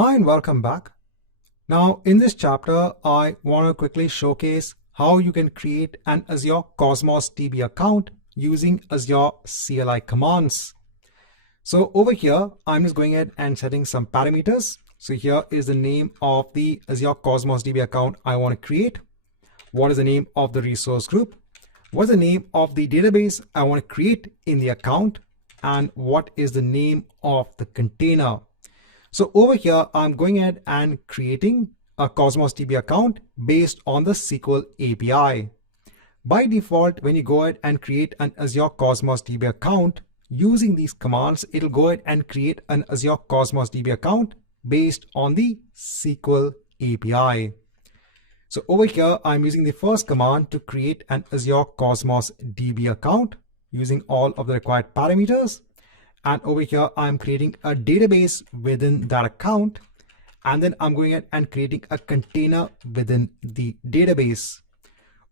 Hi and welcome back. Now in this chapter, I want to quickly showcase how you can create an Azure Cosmos DB account using Azure CLI commands. So over here, I'm just going ahead and setting some parameters. So here is the name of the Azure Cosmos DB account I want to create. What is the name of the resource group? What's the name of the database I want to create in the account? And what is the name of the container? So over here, I'm going ahead and creating a Cosmos DB account based on the SQL API. By default, when you go ahead and create an Azure Cosmos DB account using these commands, it'll go ahead and create an Azure Cosmos DB account based on the SQL API. So over here, I'm using the first command to create an Azure Cosmos DB account using all of the required parameters. And over here, I'm creating a database within that account. And then I'm going ahead and creating a container within the database.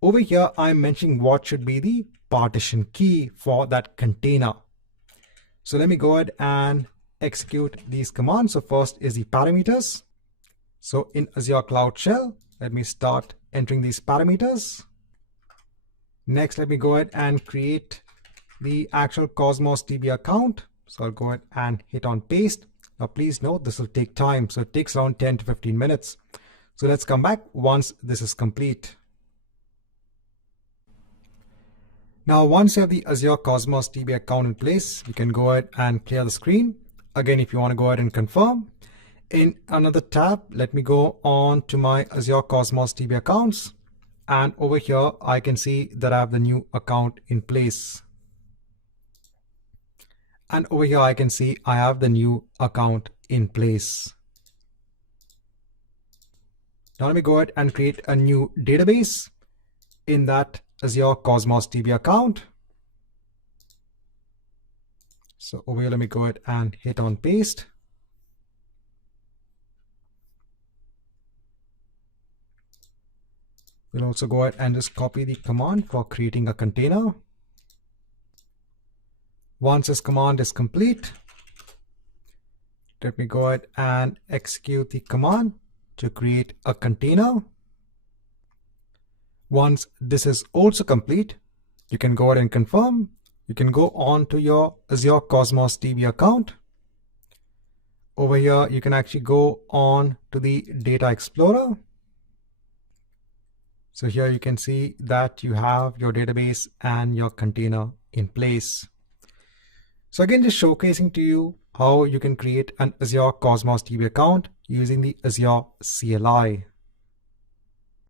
Over here, I'm mentioning what should be the partition key for that container. So let me go ahead and execute these commands. So first is the parameters. So in Azure Cloud Shell, let me start entering these parameters. Next, let me go ahead and create the actual Cosmos DB account. So I'll go ahead and hit on paste. Now please note this will take time. So it takes around 10 to 15 minutes. So let's come back once this is complete. Now once you have the Azure Cosmos DB account in place, you can go ahead and clear the screen. Again, if you want to go ahead and confirm, in another tab, let me go on to my Azure Cosmos DB accounts. And over here, I can see that I have the new account in place. And over here, I can see I have the new account in place. Now let me go ahead and create a new database in that Azure Cosmos DB account. So over here, let me go ahead and hit on paste. We'll also go ahead and just copy the command for creating a container. Once this command is complete, let me go ahead and execute the command to create a container. Once this is also complete, you can go ahead and confirm. You can go on to your Azure Cosmos DB account. Over here, you can actually go on to the Data Explorer. So here you can see that you have your database and your container in place. So again, just showcasing to you how you can create an Azure Cosmos DB account using the Azure CLI.